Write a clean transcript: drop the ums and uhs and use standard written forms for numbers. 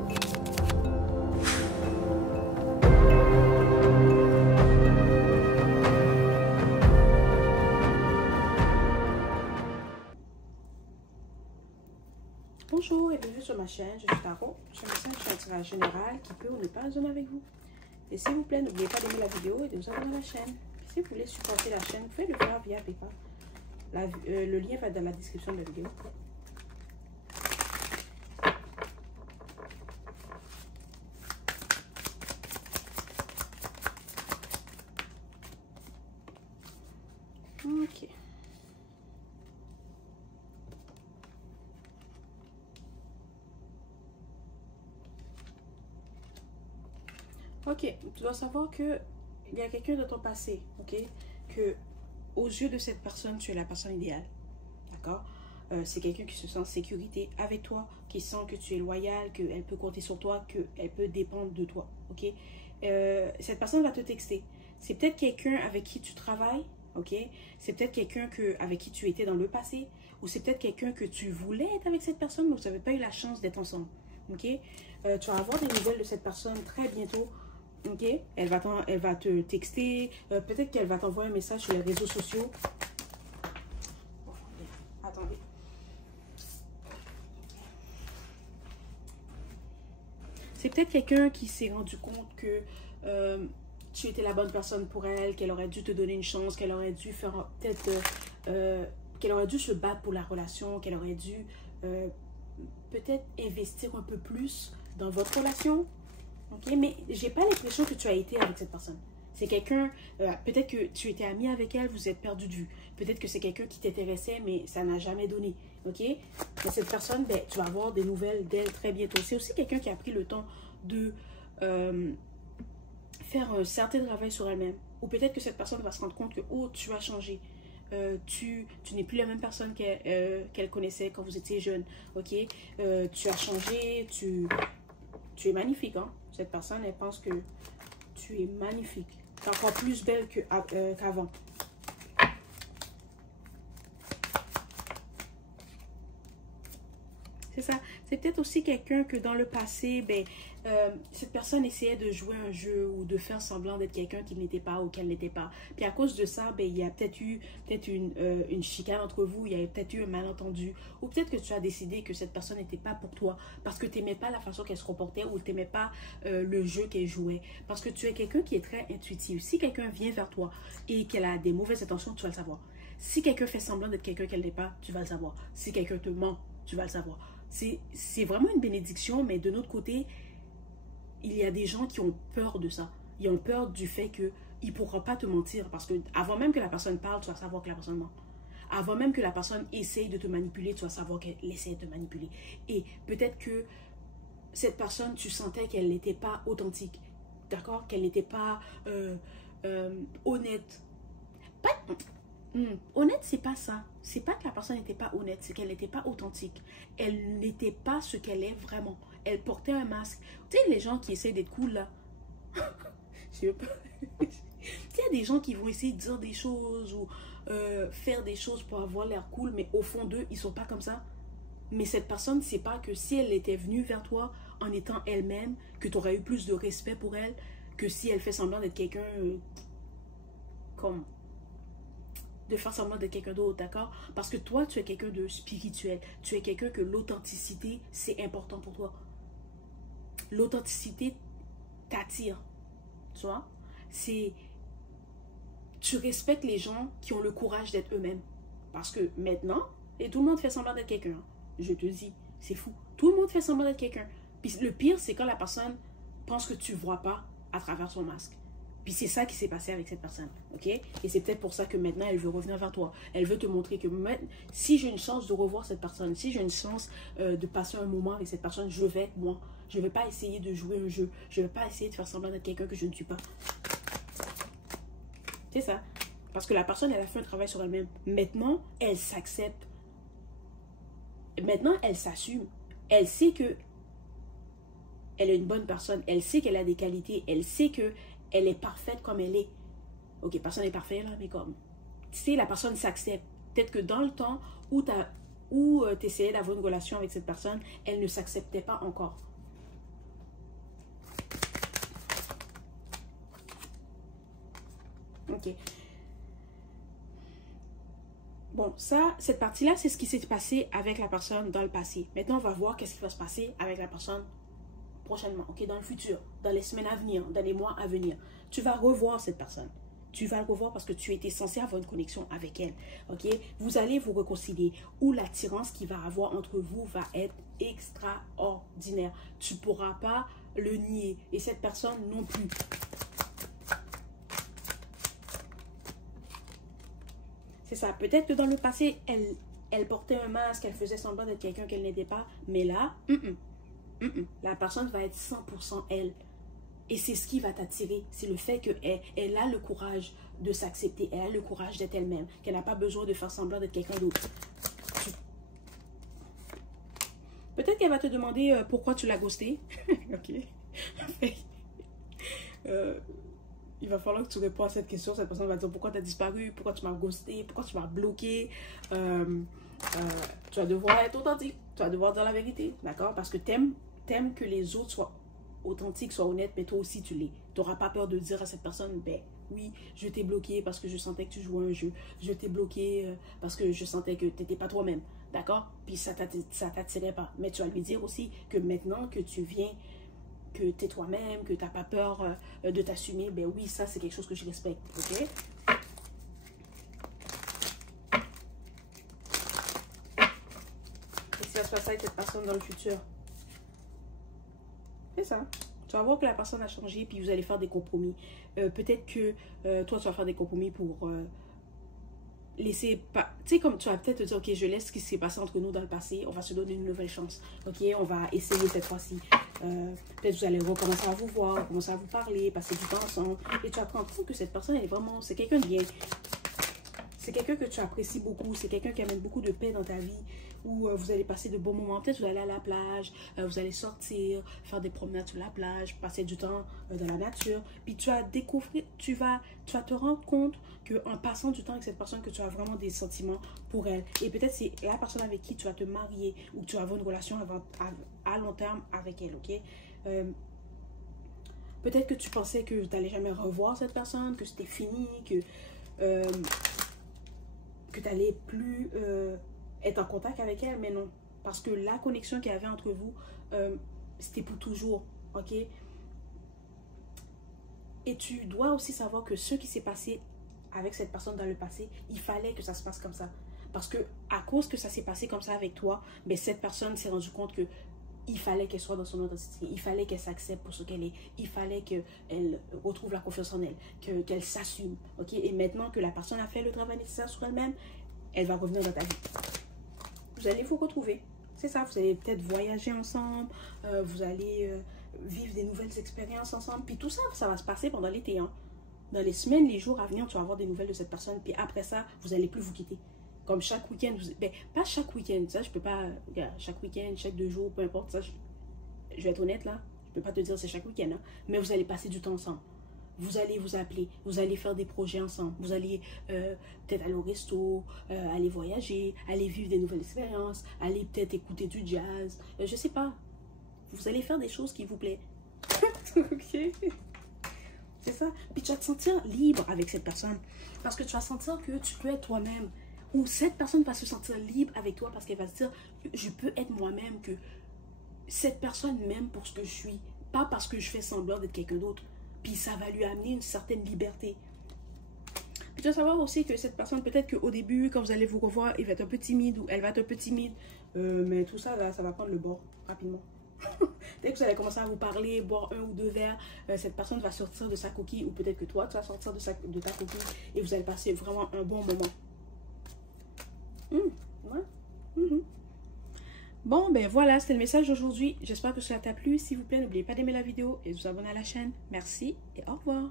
Bonjour et bienvenue sur ma chaîne, je suis Tarot. Je suis un tirage général qui peut ou ne pas résonner avec vous. Et s'il vous plaît, n'oubliez pas d'aimer la vidéo et de vous abonner à la chaîne. Et si vous voulez supporter la chaîne, vous pouvez le faire via PayPal. Le lien va dans la description de la vidéo. Ok. Ok, tu dois savoir que il y a quelqu'un de ton passé, ok, que aux yeux de cette personne, tu es la personne idéale, d'accord? C'est quelqu'un qui se sent en sécurité avec toi, qui sent que tu es loyal, qu'elle peut compter sur toi, qu'elle peut dépendre de toi, ok? Cette personne va te texter. C'est peut-être quelqu'un avec qui tu travailles, ok? C'est peut-être quelqu'un avec qui tu étais dans le passé, ou c'est peut-être quelqu'un que tu voulais être avec cette personne, mais vous n'avez pas eu la chance d'être ensemble, ok? Tu vas avoir des nouvelles de cette personne très bientôt. Ok, elle va te texter, peut-être qu'elle va t'envoyer un message sur les réseaux sociaux. Attendez. C'est peut-être quelqu'un qui s'est rendu compte que tu étais la bonne personne pour elle, qu'elle aurait dû te donner une chance, qu'elle aurait dû faire peut-être, qu'elle aurait dû se battre pour la relation, qu'elle aurait dû peut-être investir un peu plus dans votre relation. Ok, mais j'ai pas l'impression que tu as été avec cette personne. C'est quelqu'un, peut-être que tu étais ami avec elle, vous êtes perdu de vue. Peut-être que c'est quelqu'un qui t'intéressait, mais ça n'a jamais donné. Ok, mais cette personne, ben, tu vas avoir des nouvelles d'elle très bientôt. C'est aussi quelqu'un qui a pris le temps de faire un certain travail sur elle-même. Ou peut-être que cette personne va se rendre compte que, oh, tu as changé. Tu n'es plus la même personne qu'elle connaissait quand vous étiez jeune. Ok, tu as changé, tu es magnifique, hein? Cette personne, elle pense que tu es magnifique. Tu es encore plus belle qu'avant. C'est ça. C'est peut-être aussi quelqu'un que dans le passé, ben, cette personne essayait de jouer un jeu ou de faire semblant d'être quelqu'un qu'il n'était pas ou qu'elle n'était pas. Puis à cause de ça, ben, il y a peut-être eu une chicane entre vous, il y a peut-être eu un malentendu. Ou peut-être que tu as décidé que cette personne n'était pas pour toi parce que tu n'aimais pas la façon qu'elle se comportait ou tu n'aimais pas le jeu qu'elle jouait. Parce que tu es quelqu'un qui est très intuitif. Si quelqu'un vient vers toi et qu'elle a des mauvaises intentions, tu vas le savoir. Si quelqu'un fait semblant d'être quelqu'un qu'elle n'est pas, tu vas le savoir. Si quelqu'un te ment, tu vas le savoir. C'est vraiment une bénédiction, mais de notre côté, il y a des gens qui ont peur de ça. Ils ont peur du fait qu'il ne pourra pas te mentir. Parce que avant même que la personne parle, tu vas savoir que la personne ment. Avant même que la personne essaye de te manipuler, tu vas savoir qu'elle essaie de te manipuler. Et peut-être que cette personne, tu sentais qu'elle n'était pas authentique. D'accord? Qu'elle n'était pas honnête. Honnête, c'est pas ça. C'est pas que la personne n'était pas honnête, c'est qu'elle n'était pas authentique. Elle n'était pas ce qu'elle est vraiment. Elle portait un masque. Tu sais, les gens qui essaient d'être cool, là. Je sais pas. Tu sais, il y a des gens qui vont essayer de dire des choses ou faire des choses pour avoir l'air cool, mais au fond d'eux, ils sont pas comme ça. Mais cette personne, c'est pas que si elle était venue vers toi en étant elle-même, que tu aurais eu plus de respect pour elle, que si elle fait semblant d'être quelqu'un comme... de faire semblant d'être quelqu'un d'autre, d'accord? Parce que toi, tu es quelqu'un de spirituel. Tu es quelqu'un que l'authenticité, c'est important pour toi. L'authenticité t'attire, tu vois? Tu respectes les gens qui ont le courage d'être eux-mêmes. Parce que maintenant, et tout le monde fait semblant d'être quelqu'un. Je te dis, c'est fou. Tout le monde fait semblant d'être quelqu'un. Puis le pire, c'est quand la personne pense que tu ne vois pas à travers son masque. Puis c'est ça qui s'est passé avec cette personne, ok? Et c'est peut-être pour ça que maintenant, elle veut revenir vers toi. Elle veut te montrer que si j'ai une chance de revoir cette personne, si j'ai une chance de passer un moment avec cette personne, je vais être moi. Je ne vais pas essayer de jouer un jeu. Je ne vais pas essayer de faire semblant d'être quelqu'un que je ne suis pas. C'est ça. Parce que la personne, elle a fait un travail sur elle-même. Maintenant, elle s'accepte. Maintenant, elle s'assume. Elle sait que elle est une bonne personne. Elle sait qu'elle a des qualités. Elle sait que elle est parfaite comme elle est. Ok, personne n'est parfait là, mais comme... Tu sais, la personne s'accepte. Peut-être que dans le temps où tu essayais d'avoir une relation avec cette personne, elle ne s'acceptait pas encore. Ok. Bon, ça, cette partie-là, c'est ce qui s'est passé avec la personne dans le passé. Maintenant, on va voir qu'est-ce qui va se passer avec la personne prochainement, ok, dans le futur, dans les semaines à venir, dans les mois à venir. Tu vas revoir cette personne. Tu vas le revoir parce que tu étais censé avoir une connexion avec elle, ok. Vous allez vous réconcilier, ou l'attirance qu'il va avoir entre vous va être extraordinaire. Tu ne pourras pas le nier, et cette personne non plus. C'est ça. Peut-être que dans le passé, elle portait un masque, elle faisait semblant d'être quelqu'un qu'elle n'était pas. Mais là, la personne va être 100% elle. Et c'est ce qui va t'attirer. C'est le fait qu'elle a le courage de s'accepter. Elle a le courage d'être elle-même. Qu'elle n'a pas besoin de faire semblant d'être quelqu'un d'autre. Peut-être qu'elle va te demander pourquoi tu l'as ghosté. Ok. Il va falloir que tu réponds à cette question. Cette personne va dire pourquoi tu as disparu, pourquoi tu m'as ghosté, pourquoi tu m'as bloqué. Tu vas devoir être authentique. Tu vas devoir dire la vérité. D'accord? Parce que t'aimes que les autres soient authentiques, soient honnêtes, mais toi aussi tu l'es. Tu n'auras pas peur de dire à cette personne, ben oui, je t'ai bloqué parce que je sentais que tu jouais un jeu. Je t'ai bloqué parce que je sentais que tu n'étais pas toi-même. D'accord? Puis ça t'attirait pas. Mais tu vas lui dire aussi que maintenant que tu viens, que tu es toi-même, que tu n'as pas peur de t'assumer, ben oui, ça c'est quelque chose que je respecte, ok? Qu'est-ce qui va se passer avec cette personne dans le futur? C'est ça. Tu vas voir que la personne a changé, puis vous allez faire des compromis. Peut-être que toi, tu vas faire des compromis pour laisser pas. Tu sais, comme tu vas peut-être te dire, ok, je laisse ce qui s'est passé entre nous dans le passé, on va se donner une nouvelle chance. Ok, on va essayer cette fois-ci. Peut-être vous allez recommencer à vous voir, commencer à vous parler, passer du temps ensemble. Et tu vas te rendre compte que cette personne, elle est vraiment, c'est quelqu'un de bien. C'est quelqu'un que tu apprécies beaucoup, c'est quelqu'un qui amène beaucoup de paix dans ta vie, où vous allez passer de bons moments. Peut-être vous allez à la plage, vous allez sortir, faire des promenades sur la plage, passer du temps dans la nature. Puis tu vas découvrir, tu vas te rendre compte qu'en passant du temps avec cette personne, que tu as vraiment des sentiments pour elle. Et peut-être c'est la personne avec qui tu vas te marier, ou que tu vas avoir une relation à long terme avec elle, ok? Peut-être que tu pensais que tu n'allais jamais revoir cette personne, que c'était fini, que tu n'allais plus être en contact avec elle, mais non. Parce que la connexion qu'il y avait entre vous, c'était pour toujours, ok? Et tu dois aussi savoir que ce qui s'est passé avec cette personne dans le passé, il fallait que ça se passe comme ça. Parce que à cause que ça s'est passé comme ça avec toi, ben, cette personne s'est rendue compte que il fallait qu'elle soit dans son authenticité, il fallait qu'elle s'accepte pour ce qu'elle est, il fallait qu'elle retrouve la confiance en elle, qu'elle s'assume, ok? Et maintenant que la personne a fait le travail nécessaire sur elle-même, elle va revenir dans ta vie. Vous allez vous retrouver, c'est ça, vous allez peut-être voyager ensemble, vous allez vivre des nouvelles expériences ensemble, puis tout ça, ça va se passer pendant l'été, hein? Dans les semaines, les jours à venir, tu vas avoir des nouvelles de cette personne, puis après ça, vous n'allez plus vous quitter. Comme chaque week-end, ben, pas chaque week-end, ça je peux pas, chaque week-end, chaque 2 jours, peu importe, ça je vais être honnête là, je peux pas te dire c'est chaque week-end, hein, mais vous allez passer du temps ensemble. Vous allez vous appeler, vous allez faire des projets ensemble, vous allez peut-être aller au resto, aller voyager, aller vivre des nouvelles expériences, aller peut-être écouter du jazz, je sais pas. Vous allez faire des choses qui vous plaisent. Ok? C'est ça. Puis tu vas te sentir libre avec cette personne. Parce que tu vas sentir que tu peux être toi-même. Ou cette personne va se sentir libre avec toi parce qu'elle va se dire, je peux être moi-même, que cette personne m'aime pour ce que je suis. Pas parce que je fais semblant d'être quelqu'un d'autre. Puis ça va lui amener une certaine liberté. Puis tu dois savoir aussi que cette personne, peut-être qu'au début, quand vous allez vous revoir, il va être un peu timide ou elle va être un peu timide. Mais tout ça, là, ça va prendre le bord rapidement. Dès que vous allez commencer à vous parler, boire 1 ou 2 verres, cette personne va sortir de sa coquille, ou peut-être que toi, tu vas sortir de ta coquille, et vous allez passer vraiment un bon moment. Ouais. Bon, ben voilà, c'était le message d'aujourd'hui. J'espère que cela t'a plu. S'il vous plaît, n'oubliez pas d'aimer la vidéo et de vous abonner à la chaîne. Merci et au revoir.